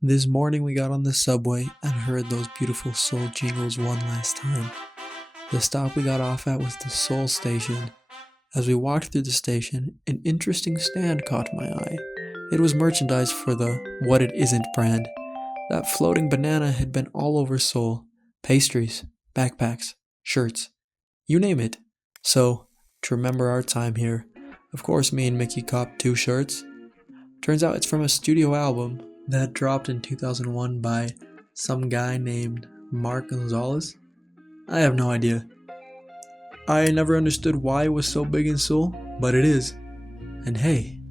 This morning we got on the subway and heard those beautiful Seoul jingles one last time. The stop we got off at was the Seoul station. As we walked through the station, an interesting stand caught my eye. It was merchandise for the What It Isn't brand. That floating banana had been all over Seoul. Pastries, backpacks, shirts, you name it. So, to remember our time here, of course me and Mickey copped 2 shirts. Turns out it's from a studio album that dropped in 2001 by some guy named Mark Gonzalez. I have no idea. I never understood why it was so big in Seoul, but it is. And hey,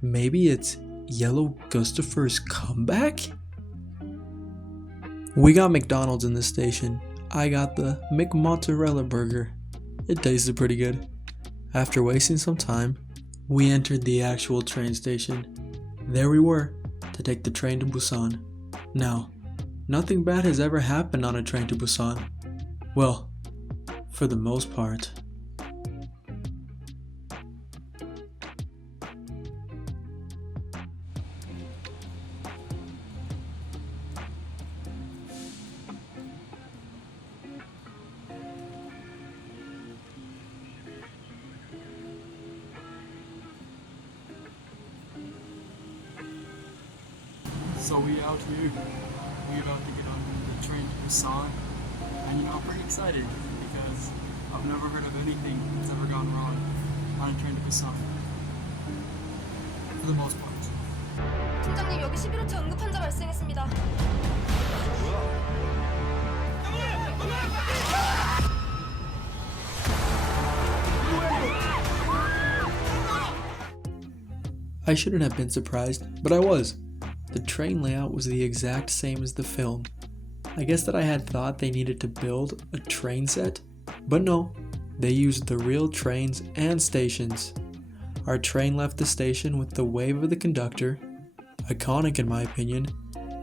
maybe it's Yellow Gustafer's comeback? We got McDonald's in the station. I got the McMozzarella burger. It tasted pretty good. After wasting some time, we entered the actual train station. There we were, to take the train to Busan. Now, nothing bad has ever happened on a train to Busan. Well, for the most part. So we out here, we about to get on the train to Busan, and I'm pretty excited because I've never heard of anything that's ever gone wrong on a train to Busan, for the most part. 팀장님, 여기 11호차 응급 환자 발생했습니다. I shouldn't have been surprised, but I was. The train layout was the exact same as the film. I guess that I had thought they needed to build a train set, but no, they used the real trains and stations. Our train left the station with the wave of the conductor, iconic in my opinion,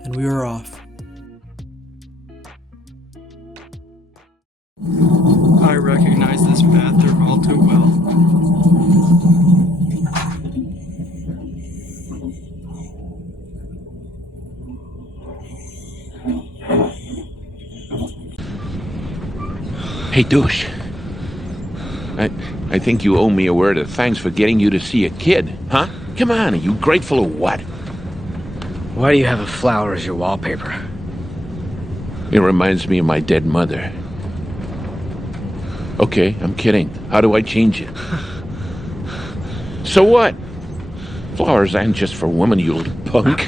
and we were off. I recognize this bathroom all too well. Hey, douche. I think you owe me a word of thanks for getting you to see a kid, huh? Come on, are you grateful or what? Why do you have a flower as your wallpaper? It reminds me of my dead mother. Okay, I'm kidding. How do I change it? So what? Flowers aren't just for women, you little punk.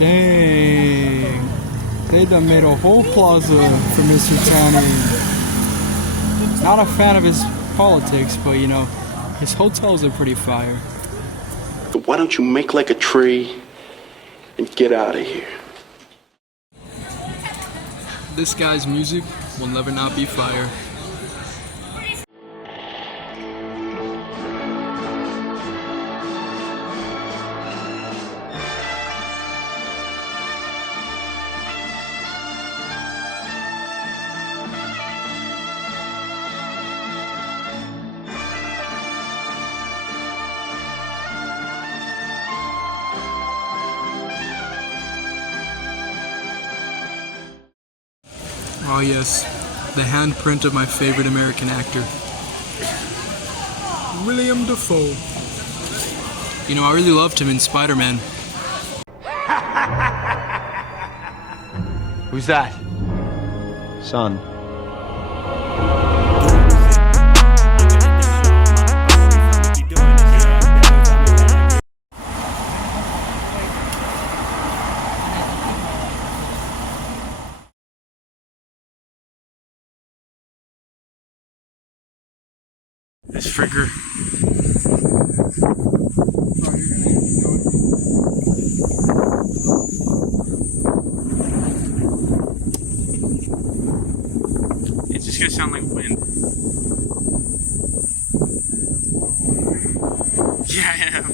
Dang, they done made a whole plaza for Mr. Towner. Not a fan of his politics, but you know, his hotels are pretty fire. Why don't you make like a tree and get out of here? This guy's music will never not be fire. Oh yes, the handprint of my favorite American actor, William Dafoe. You know, I really loved him in Spider-Man. Who's that? Son. This trigger. sound like wind. Yeah, I am.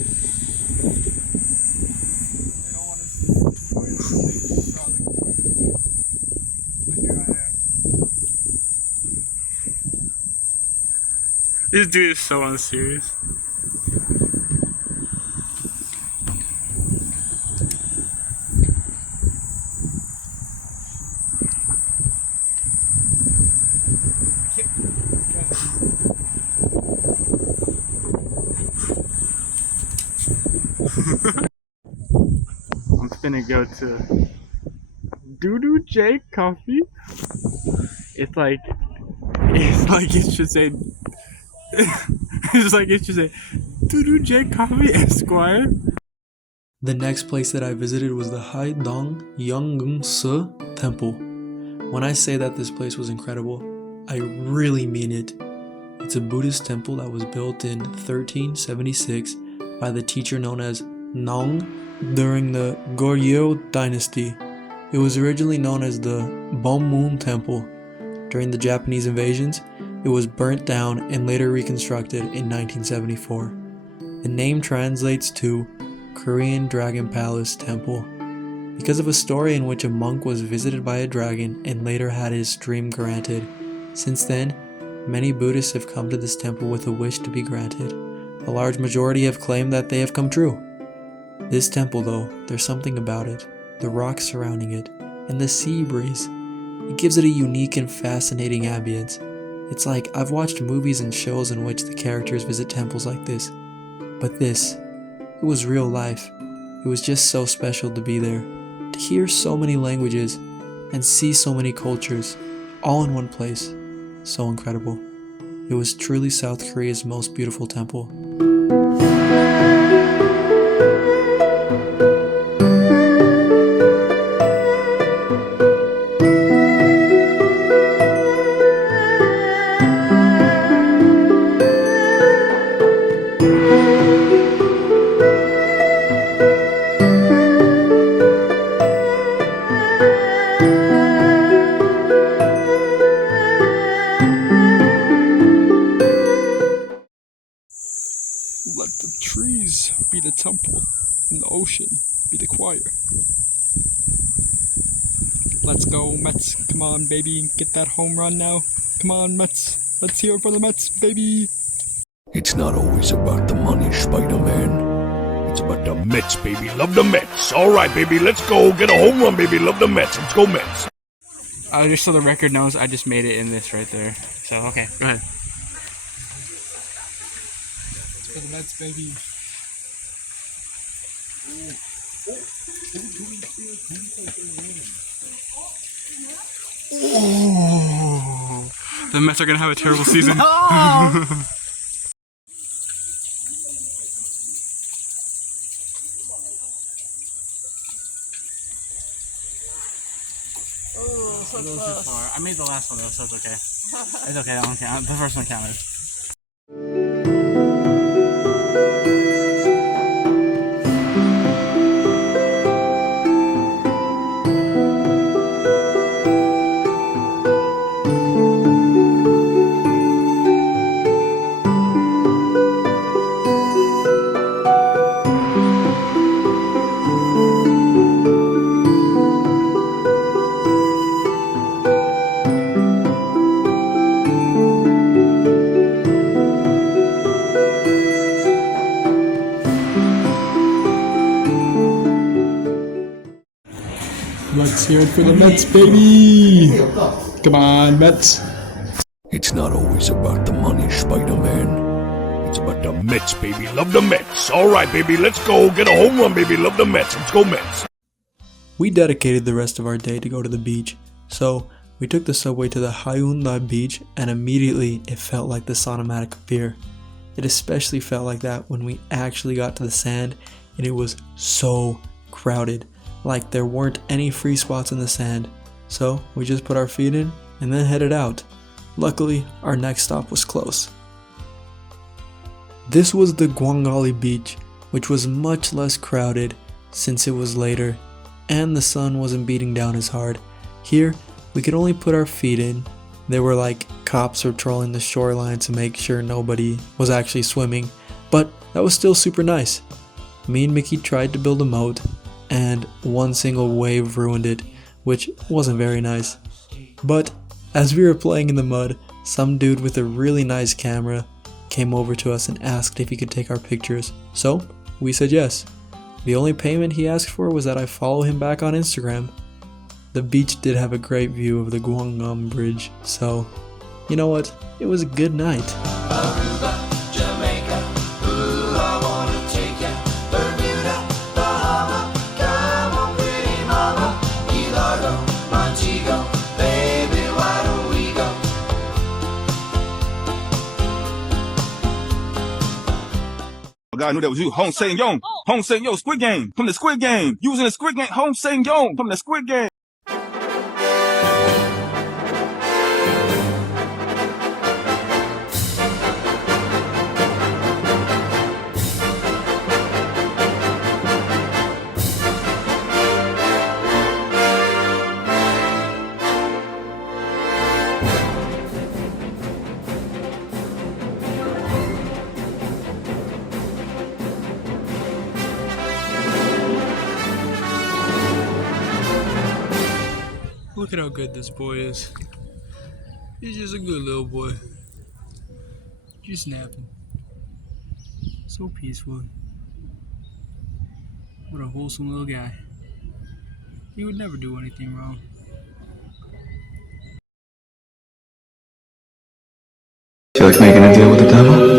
This dude is so unserious. I'm finna go to Doodoo J Coffee. It's like it should say it's like it should say Doodoo J Coffee Esquire. The next place that I visited was the Haedong Yonggungsa Temple. When I say that this place was incredible, I really mean it. It's a Buddhist temple that was built in 1376 by the teacher known as Nong during the Goryeo dynasty. It was originally known as the Bonmun Temple. During the Japanese invasions, it was burnt down and later reconstructed in 1974. The name translates to Korean Dragon Palace Temple because of a story in which a monk was visited by a dragon and later had his dream granted. Since then, many Buddhists have come to this temple with a wish to be granted. A large majority have claimed that they have come true. This temple though, there's something about it, the rocks surrounding it, and the sea breeze. It gives it a unique and fascinating ambience. It's like I've watched movies and shows in which the characters visit temples like this. But this, it was real life. It was just so special to be there, to hear so many languages and see so many cultures, all in one place. So incredible. It was truly South Korea's most beautiful temple. Let the trees be the temple and the ocean be the choir. Let's go, Mets. Come on, baby. Get that home run now. Come on, Mets. Let's hear it for the Mets, baby. It's not always about the money, Spider-Man. It's about the Mets, baby. Love the Mets. All right, baby. Let's go. Get a home run, baby. Love the Mets. Let's go, Mets. Just so the record knows, I just made it in this right there. So, okay, go ahead. Let's go the Mets, baby. Oh, the Mets are gonna have a terrible season. A little too far. I made the last one though, so it's okay. It's okay, that one counted. The first one counted. Let's hear it for the Mets, baby! Come on, Mets! It's not always about the money, Spider-Man. It's about the Mets, baby. Love the Mets. All right, baby. Let's go. Get a home run, baby. Love the Mets. Let's go, Mets. We dedicated the rest of our day to go to the beach, so we took the subway to the Haeundae beach and immediately it felt like the Sonomatic pier. It especially felt like that when we actually got to the sand and it was so crowded, like there weren't any free spots in the sand. So we just put our feet in and then headed out. Luckily, our next stop was close. This was the Gwangali beach, which was much less crowded since it was later and the sun wasn't beating down as hard. Here, we could only put our feet in. There were like cops were trolling the shoreline to make sure nobody was actually swimming, but that was still super nice. Me and Mickey tried to build a moat, and one single wave ruined it, which wasn't very nice. But as we were playing in the mud, some dude with a really nice camera came over to us and asked if he could take our pictures, so we said yes. The only payment he asked for was that I follow him back on Instagram. The beach did have a great view of the Gwangali bridge, so you know what, it was a good night. I knew that was you. Hong Sang-yong. Hong Sang-yong, Squid Game. From the Squid Game. Using the Squid Game. Hong Sang-yong from the Squid Game. Look at how good this boy is. He's just a good little boy. Just napping. So peaceful. What a wholesome little guy. He would never do anything wrong. Feel like making a deal with the devil?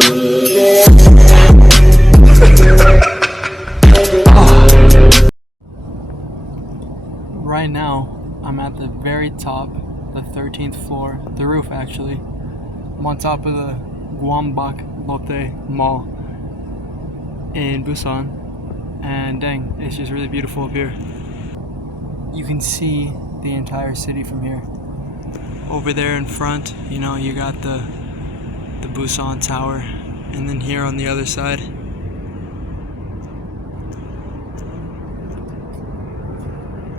Right now, I'm at the very top, the 13th floor, the roof actually. I'm on top of the Lotte Mall in Busan, and dang, it's just really beautiful up here. You can see the entire city from here. Over there in front, you know, you got the Busan Tower, and then here on the other side,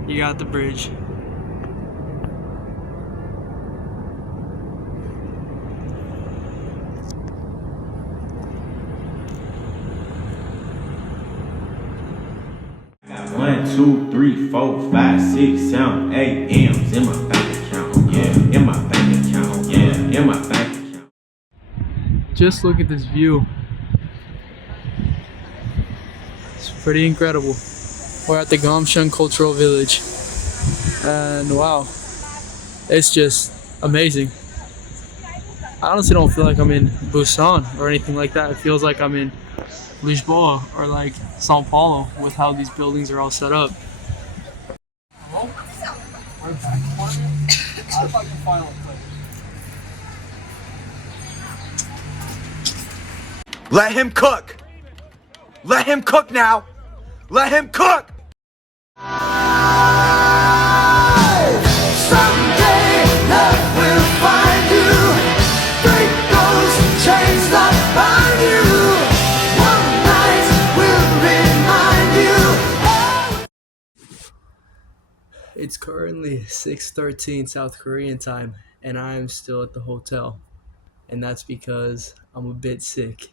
you got the bridge. One, 2, 3, 4, 5, 6, 7, 8 M's in my bank account. Yeah, in my bank account. Yeah, in my bank account. Just look at this view. It's pretty incredible. We're at the Gamcheon Cultural Village, and wow, it's just amazing. I honestly don't feel like I'm in Busan or anything like that. It feels like I'm in Lisboa or like Sao Paulo with how these buildings are all set up. Let him cook! Let him cook now! Let him cook! Someday love will find you. Break those chains that bind you. One night will remind you. It's currently 6:13 South Korean time, and I am still at the hotel, and that's because I'm a bit sick.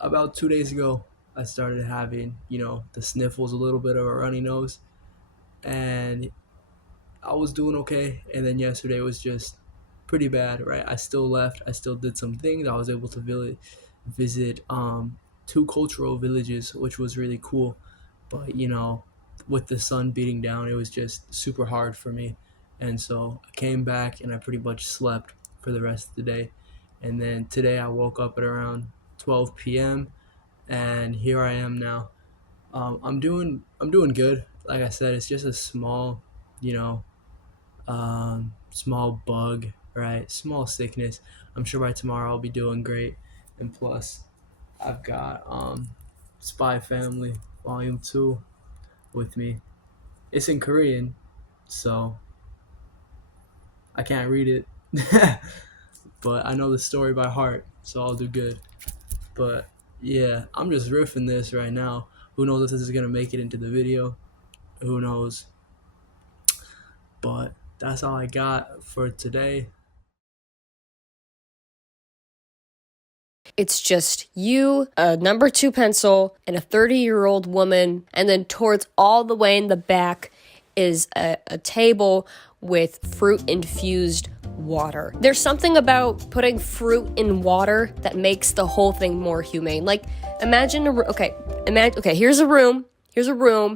About 2 days ago, I started having, you know, the sniffles, a little bit of a runny nose, and I was doing okay. And then yesterday was just pretty bad, right? I still left. I still did some things. I was able to visit 2 cultural villages, which was really cool. But, you know, with the sun beating down, it was just super hard for me. And so I came back and I pretty much slept for the rest of the day. And then today I woke up at around 12 p.m. and here I am now. I'm doing good. Like I said, it's just a small, you know, small bug, right? Small sickness. I'm sure by tomorrow I'll be doing great. And plus, I've got Spy Family Volume 2 with me. It's in Korean, so I can't read it. But I know the story by heart, so I'll do good. But yeah, I'm just riffing this right now. Who knows if this is gonna make it into the video? Who knows? But that's all I got for today. It's just you, a number 2 pencil, and a 30-year-old woman, and then towards all the way in the back is a table with fruit-infused water. There's something about putting fruit in water that makes the whole thing more humane. Like, imagine here's a room,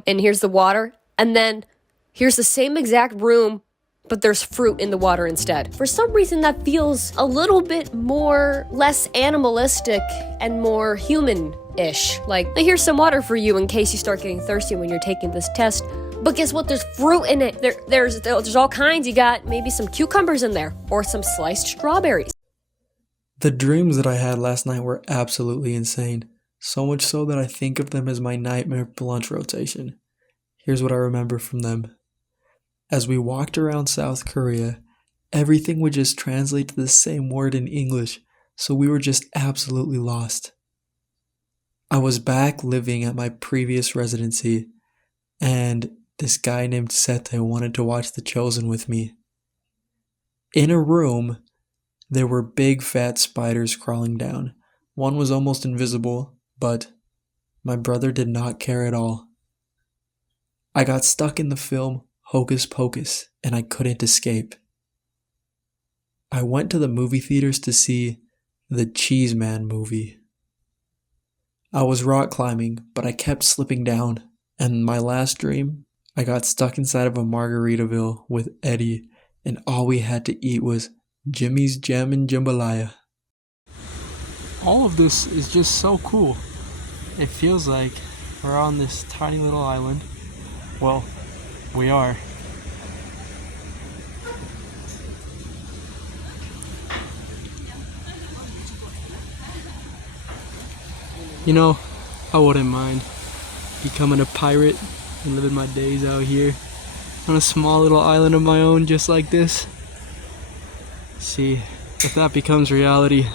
and here's the water, and then here's the same exact room, but there's fruit in the water instead. For some reason, that feels a little bit less animalistic and more human-ish. Like, here's some water for you in case you start getting thirsty when you're taking this test. But guess what? There's fruit in it. There's all kinds. You got maybe some cucumbers in there or some sliced strawberries. The dreams that I had last night were absolutely insane. So much so that I think of them as my nightmare lunch rotation. Here's what I remember from them. As we walked around South Korea, everything would just translate to the same word in English, so we were just absolutely lost. I was back living at my previous residency, and this guy named Sete wanted to watch The Chosen with me. In a room, there were big fat spiders crawling down. One was almost invisible, but my brother did not care at all. I got stuck in the film Hocus Pocus, and I couldn't escape. I went to the movie theaters to see the Cheese Man movie. I was rock climbing, but I kept slipping down, and my last dream, I got stuck inside of a Margaritaville with Eddie, and all we had to eat was Jimmy's Jam and Jambalaya. All of this is just so cool. It feels like we're on this tiny little island. Well, we are. You know, I wouldn't mind becoming a pirate and living my days out here on a small little island of my own just like this. See, if that becomes reality,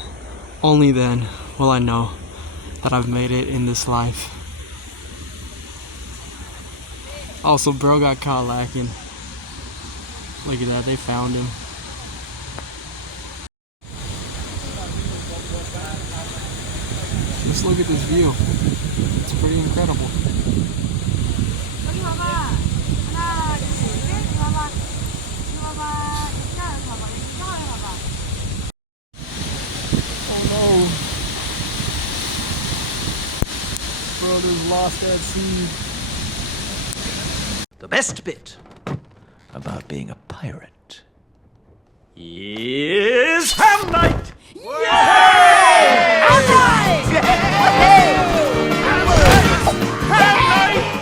only then will I know that I've made it in this life. Also, bro got caught lacking. Look at that, they found him. Just look at this view. It's pretty incredible. Oh no. Brothers lost at sea. The best bit about being a pirate is ham night! Yay! Ham night! Yay! Ham night!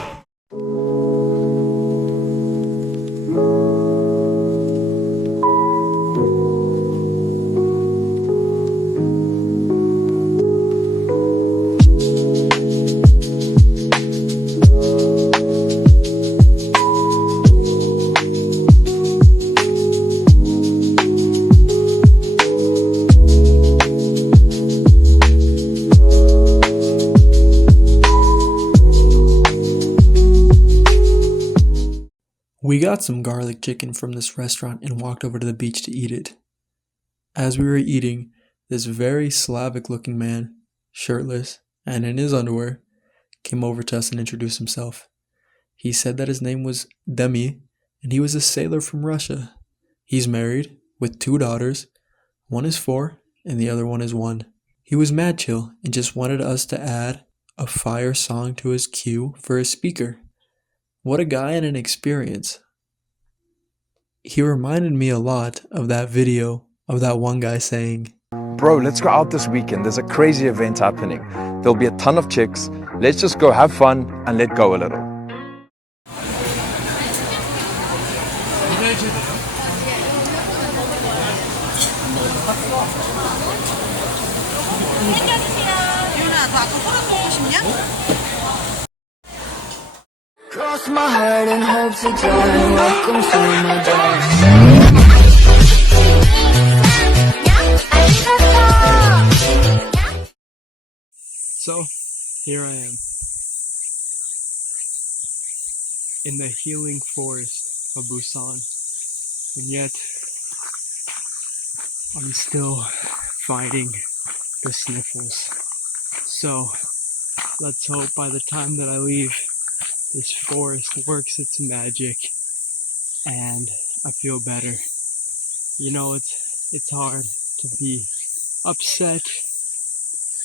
We got some garlic chicken from this restaurant and walked over to the beach to eat it. As we were eating, this very Slavic-looking man, shirtless and in his underwear, came over to us and introduced himself. He said that his name was Demi, and he was a sailor from Russia. He's married, with 2 daughters. One is 4, and the other one is 1. He was mad chill and just wanted us to add a fire song to his queue for his speaker. What a guy and an experience. He reminded me a lot of that video of that one guy saying, "Bro, let's go out this weekend. There's a crazy event happening. There'll be a ton of chicks. Let's just go have fun and let go a little." Cross my heart and hope to die. Welcome to my dark. So, here I am. In the healing forest of Busan. And yet, I'm still fighting the sniffles. So let's hope by the time that I leave, this forest works its magic and I feel better. You know, it's hard to be upset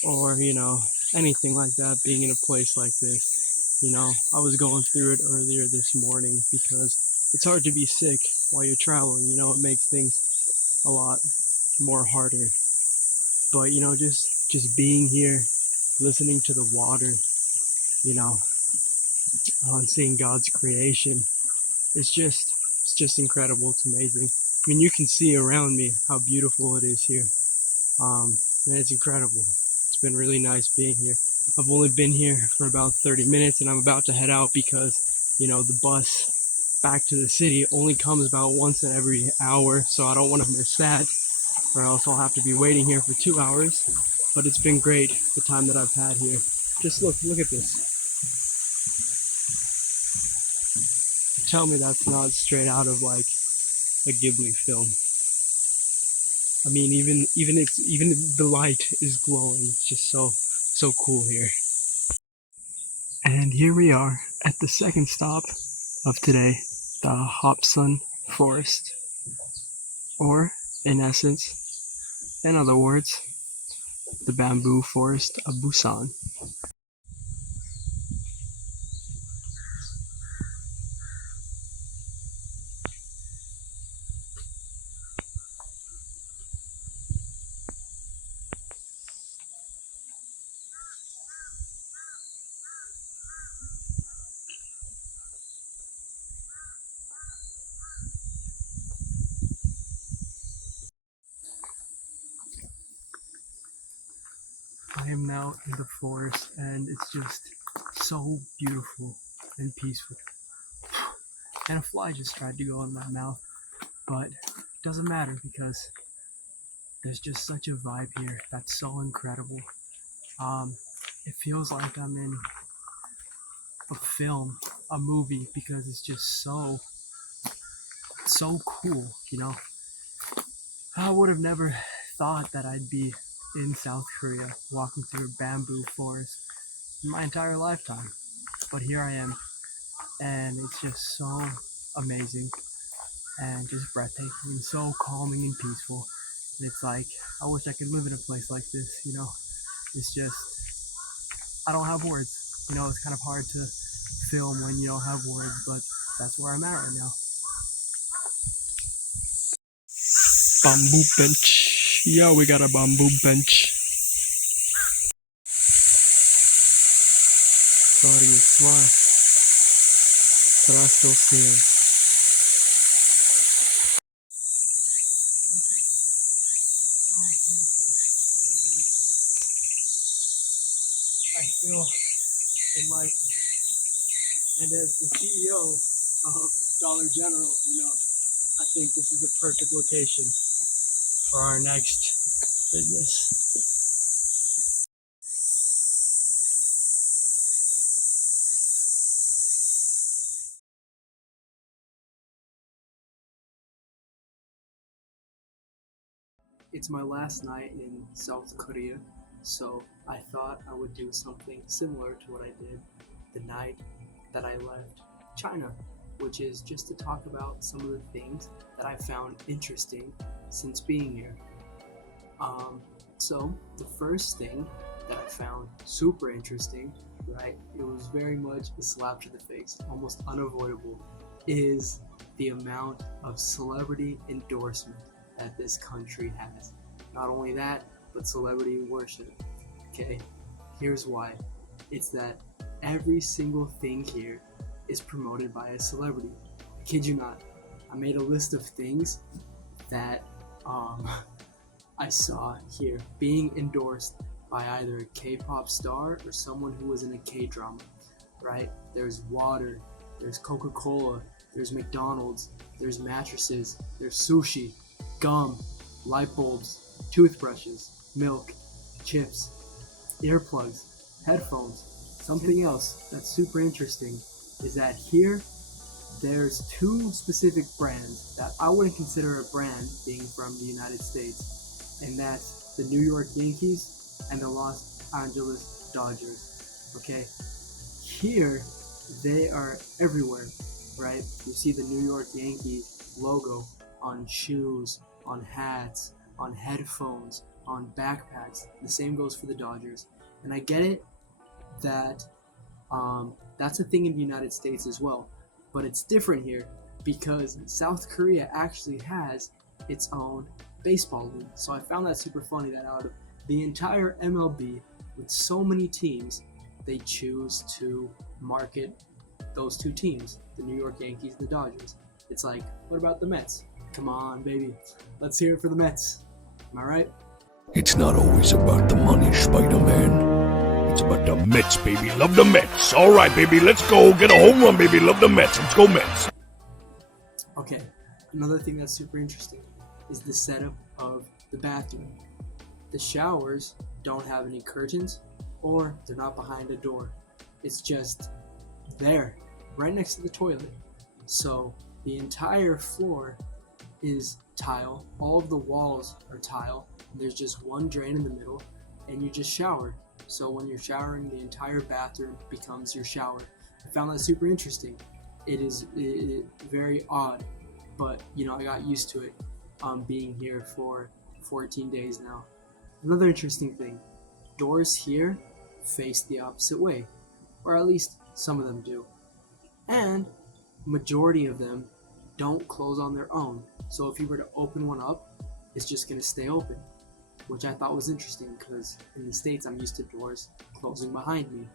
or, you know, anything like that being in a place like this. You know, I was going through it earlier this morning because it's hard to be sick while you're traveling. You know, it makes things a lot more harder. But, you know, just being here, listening to the water, you know, and seeing God's creation, it's just incredible. It's amazing. I mean, you can see around me how beautiful it is here. And it's incredible. It's been really nice being here. I've only been here for about 30 minutes and I'm about to head out because, you know, the bus back to the city only comes about once in every hour, so I don't want to miss that, or else I'll have to be waiting here for 2 hours. But it's been great, the time that I've had here. Just look at this. Tell me that's not straight out of like a Ghibli film. I mean, even the light is glowing. It's just so cool here. And here we are at the second stop of today, the Hopsun Forest, or in essence, in other words, the bamboo forest of Busan. I am now in the forest and it's just so beautiful and peaceful. And a fly just tried to go in my mouth, but it doesn't matter because there's just such a vibe here that's so incredible. It feels like I'm in a film, a movie, because it's just so cool, you know. I would have never thought that I'd be in South Korea walking through a bamboo forest in my entire lifetime, but here I am, and it's just so amazing and just breathtaking and so calming and peaceful. And it's like, I wish I could live in a place like this, you know. It's just, I don't have words, you know. It's kind of hard to film when you don't have words, but that's where I'm at right now. Bamboo bench. Yeah, we got a bamboo bench. Sorry, it's fly. But I still see it. I feel enlightened. And as the CEO of Dollar General, you know, I think this is a perfect location for our next business. It's my last night in South Korea, so I thought I would do something similar to what I did the night that I left China, which is just to talk about some of the things that I found interesting since being here. So the first thing that I found super interesting, right, it was very much a slap to the face, almost unavoidable, is the amount of celebrity endorsement that this country has. Not only that, but celebrity worship. Okay, here's why. It's that every single thing here is promoted by a celebrity. I kid you not. I made a list of things that I saw here being endorsed by either a K-pop star or someone who was in a K-drama, right? There's water, there's Coca-Cola, there's McDonald's, there's mattresses, there's sushi, gum, light bulbs, toothbrushes, milk, chips, earplugs, headphones. Something else that's super interesting is that here there's two specific brands that I wouldn't consider a brand being from the United States, and that's the New York Yankees and the Los Angeles Dodgers. Okay, here they are everywhere, right? You see the New York Yankees logo on shoes, on hats, on headphones, on backpacks. The same goes for the Dodgers. And I get it that that's a thing in the United States as well, but it's different here because South Korea actually has its own baseball league. So I found that super funny that out of the entire MLB with so many teams, they choose to market those two teams, the New York Yankees and the Dodgers. It's like, what about the Mets? Come on, baby. Let's hear it for the Mets. Am I right? It's not always about the money, Spider-Man. It's about the Mets, baby. Love the Mets. All right, baby, let's go. Get a home run, baby. Love the Mets. Let's go, Mets. Okay, another thing that's super interesting is the setup of the bathroom. The showers don't have any curtains or they're not behind a door. It's just there, right next to the toilet. So the entire floor is tile. All of the walls are tile. There's just one drain in the middle and you just shower. So when you're showering, the entire bathroom becomes your shower. I found that super interesting. It is very odd, but you know, I got used to it being here for 14 days now. Another interesting thing, doors here face the opposite way, or at least some of them do. And majority of them don't close on their own. So if you were to open one up, it's just gonna stay open, which I thought was interesting because in the States I'm used to doors closing behind me.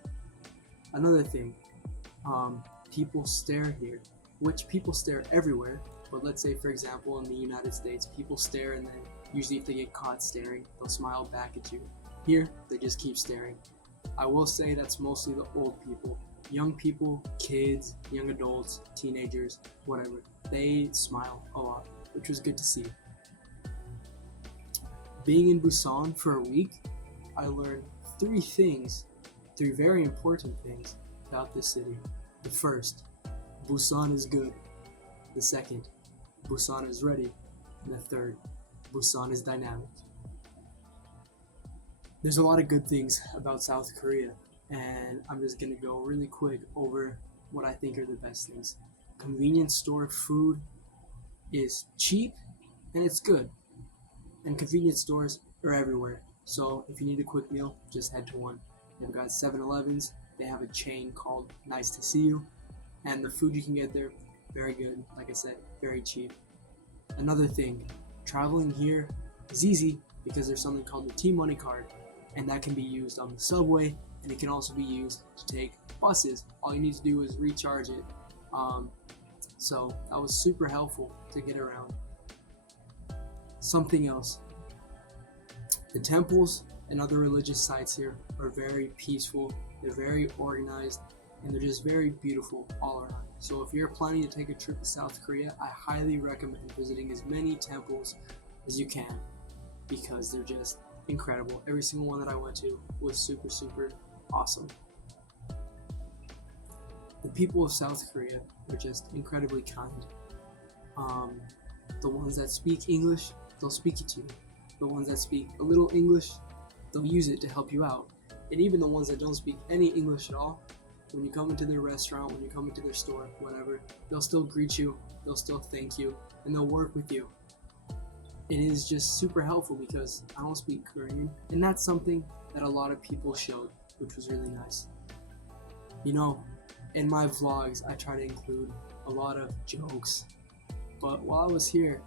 Another thing, people stare here, which people stare everywhere, but let's say for example in the United States, people stare and then usually if they get caught staring, they'll smile back at you. Here, they just keep staring. I will say that's mostly the old people. Young people, kids, young adults, teenagers, whatever, they smile a lot, which was good to see. Being in Busan for a week, I learned three very important things about this city. The first, Busan is good. The second, Busan is ready. And the third, Busan is dynamic. There's a lot of good things about South Korea, and I'm just gonna go really quick over what I think are the best things. Convenience store food is cheap and it's good. And convenience stores are everywhere. So if you need a quick meal, just head to one. They've got 7-Elevens. They have a chain called Nice to See You. And the food you can get there, very good. Like I said, very cheap. Another thing, traveling here is easy because there's something called the T-Money card. And that can be used on the subway, and it can also be used to take buses. All you need to do is recharge it. So that was super helpful to get around. Something else. The temples and other religious sites here are very peaceful, they're very organized, and they're just very beautiful all around. So if you're planning to take a trip to South Korea, I highly recommend visiting as many temples as you can because they're just incredible. Every single one that I went to was super, super awesome. The people of South Korea are just incredibly kind. The ones that speak English, they'll speak it to you. The ones that speak a little English, they'll use it to help you out. And even the ones that don't speak any English at all, when you come into their restaurant, when you come into their store, whatever, they'll still greet you, they'll still thank you, and they'll work with you. It is just super helpful because I don't speak Korean, and that's something that a lot of people showed, which was really nice. You know, in my vlogs, I try to include a lot of jokes, but while I was here,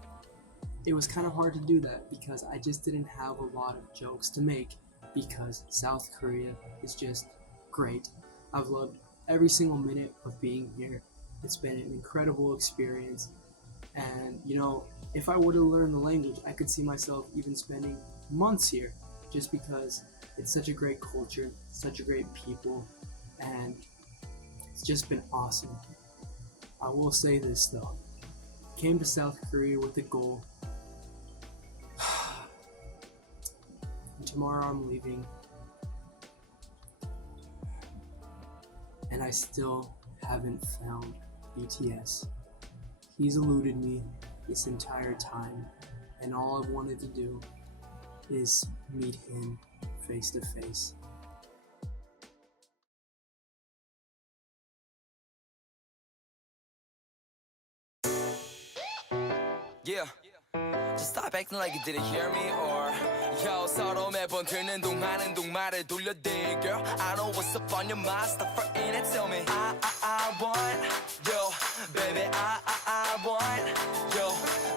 it was kind of hard to do that because I just didn't have a lot of jokes to make because South Korea is just great. I've loved every single minute of being here. It's been an incredible experience. And you know, if I were to learn the language, I could see myself even spending months here just because it's such a great culture, such a great people, and it's just been awesome. I will say this though, came to South Korea with a goal. And tomorrow I'm leaving. And I still haven't found BTS. He's eluded me this entire time, and all I've wanted to do is meet him face to face. Yeah. Just stop acting like you didn't hear me or yo 서로 매번 듣는 둥 하는 둥 말을 돌려대 girl I know what's up on your mind stop frontin' and tell me I want yo baby I want yo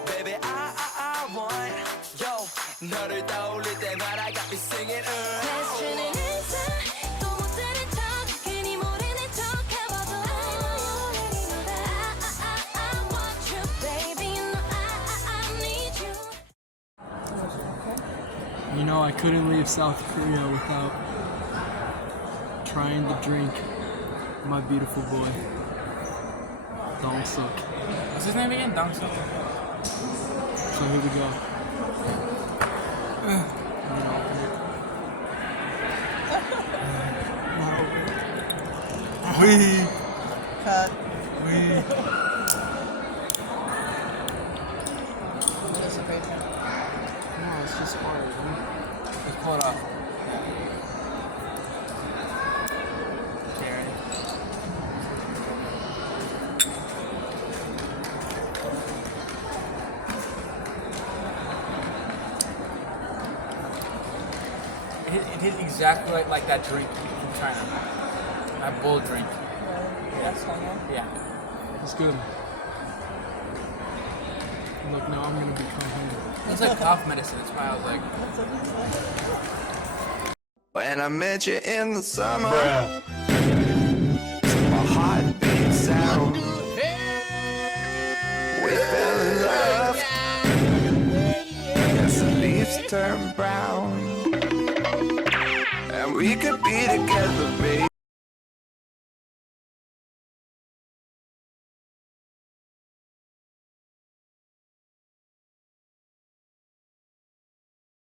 baby I want yo 너를 떠올릴 때마다 I got me singing questioning answer 또 못 들은 척 괜히 모르는 척 해봐도 I want you baby you know I need you. You know, I couldn't leave South Korea without trying to drink my beautiful boy, Dong-suk. What's his name again? Dong-suk? So here we go. Cut. No, it's just hard, man. Let's pull it up. It hit exactly like that drink from China. That bull drink. That's fine, yeah. It's good. Look, now I'm gonna become him. It's like cough medicine. That's why I was like. When I met you in the summer my heart beat sound we fell in love as the leaves turn brown and we could be together baby